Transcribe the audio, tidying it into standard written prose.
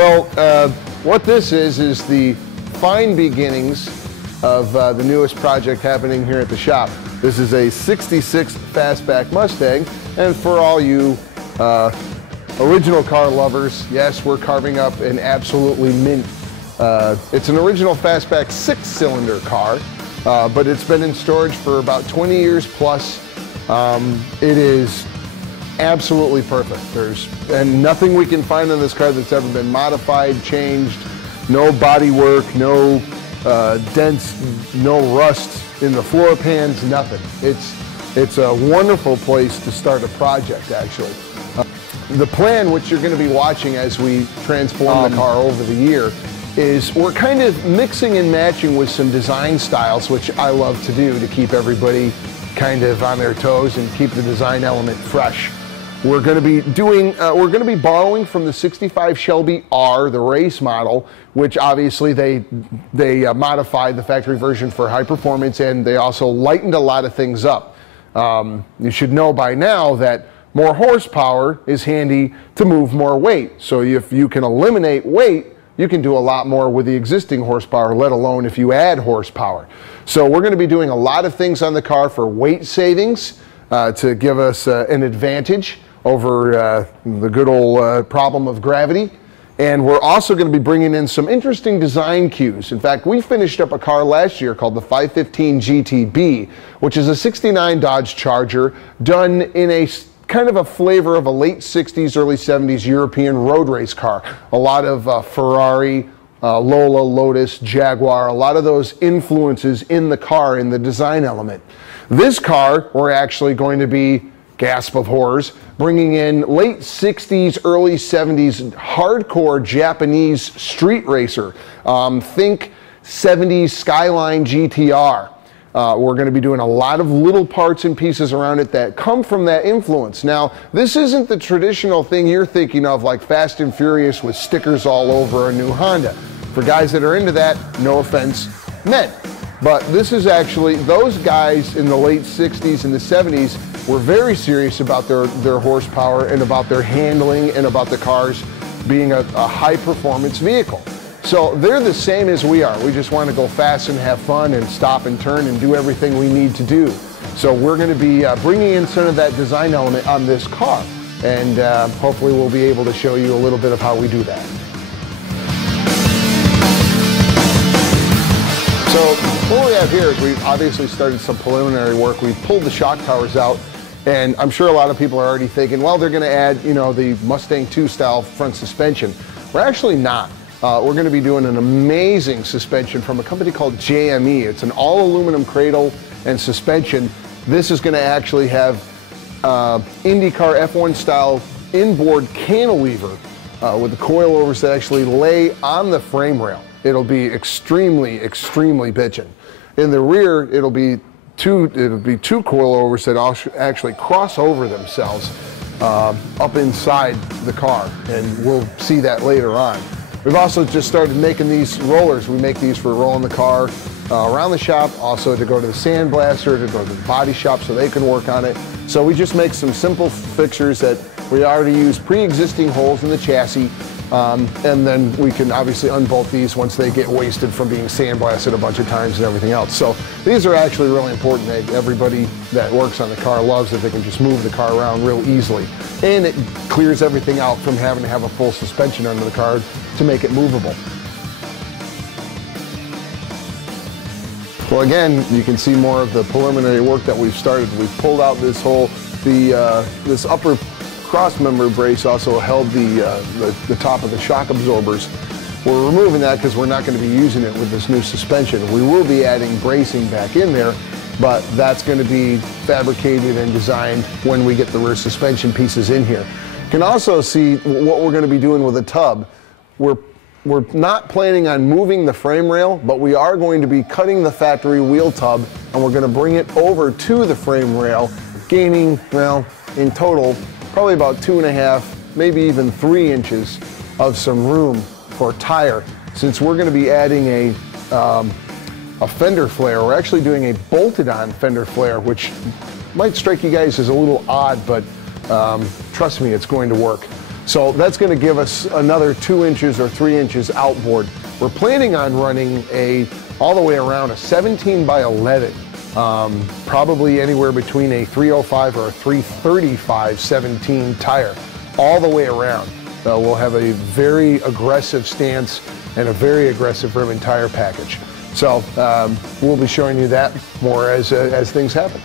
Well, what this is the fine beginnings of the newest project happening here at the shop. This is a 66 Fastback Mustang, and for all you original car lovers, yes, we're carving up an absolutely mint. It's an original Fastback 6-cylinder car, but it's been in storage for about 20 years plus. It is absolutely perfect. And nothing we can find on this car that's ever been modified, changed, no body work, no dents, no rust in the floor pans, nothing. It's a wonderful place to start a project, actually. The plan, which you're going to be watching as we transform the car over the year, is we're kind of mixing and matching with some design styles, which I love to do to keep everybody kind of on their toes and keep the design element fresh. We're going to be doing, we're going to be borrowing from the 65 Shelby R, the race model, which obviously they modified the factory version for high performance, and they also lightened a lot of things up. You should know by now that more horsepower is handy to move more weight. So if you can eliminate weight, you can do a lot more with the existing horsepower, let alone if you add horsepower. So we're going to be doing a lot of things on the car for weight savings to give us an advantage over the good old problem of gravity. And we're also going to be bringing in some interesting design cues. In fact, we finished up a car last year called the 515 GTB, which is a 69 Dodge Charger done in a kind of a flavor of a late 60s, early 70s European road race car. A lot of Ferrari, Lola, Lotus, Jaguar, a lot of those influences in the car, in the design element. This car, we're actually going to be, gasp of horrors, bringing in late 60s, early 70s hardcore Japanese street racer. Think 70s Skyline GTR. We're going to be doing a lot of little parts and pieces around it that come from that influence. Now, this isn't the traditional thing you're thinking of, like Fast and Furious with stickers all over a new Honda. For guys that are into that, no offense meant. But this is actually, those guys in the late 60s and the 70s were very serious about their horsepower and about their handling and about the cars being a high performance vehicle. So they're the same as we are. We just want to go fast and have fun and stop and turn and do everything we need to do. So we're going to be bringing in some of that design element on this car. And hopefully we'll be able to show you a little bit of how we do that. So what we have here is we've obviously started some preliminary work. We've pulled the shock towers out, and I'm sure a lot of people are already thinking, well, they're going to add, you know, the Mustang 2 style front suspension. We're actually not. We're going to be doing an amazing suspension from a company called JME. It's an all aluminum cradle and suspension. This is going to actually have IndyCar F1 style inboard cantilever with the coilovers that actually lay on the frame rail. It'll be extremely, extremely bitchin'. In the rear, it'll be two coilovers that actually cross over themselves up inside the car, and we'll see that later on. We've also just started making these rollers. We make these for rolling the car around the shop, also to go to the sandblaster, to go to the body shop so they can work on it. So we just make some simple fixtures that we already use pre-existing holes in the chassis. And then we can obviously unbolt these once they get wasted from being sandblasted a bunch of times and everything else. So these are actually really important. Everybody that works on the car loves that they can just move the car around real easily. And it clears everything out from having to have a full suspension under the car to make it movable. Well, again, you can see more of the preliminary work that we've started. We've pulled out this whole, this upper cross member brace also held the top of the shock absorbers. We're removing that because we're not going to be using it with this new suspension. We will be adding bracing back in there, but that's going to be fabricated and designed when we get the rear suspension pieces in here. You can also see what we're going to be doing with the tub. We're not planning on moving the frame rail, but we are going to be cutting the factory wheel tub, and we're going to bring it over to the frame rail, gaining, well, in total, probably about 2.5, maybe even 3 inches of some room for tire. Since we're going to be adding a fender flare, we're actually doing a bolted on fender flare, which might strike you guys as a little odd, but trust me, it's going to work. So that's going to give us another 2 inches or 3 inches outboard. We're planning on running all the way around a 17 by 11, probably anywhere between a 305 or a 335 17 tire, all the way around. We'll have a very aggressive stance and a very aggressive rim and tire package. So we'll be showing you that more as things happen.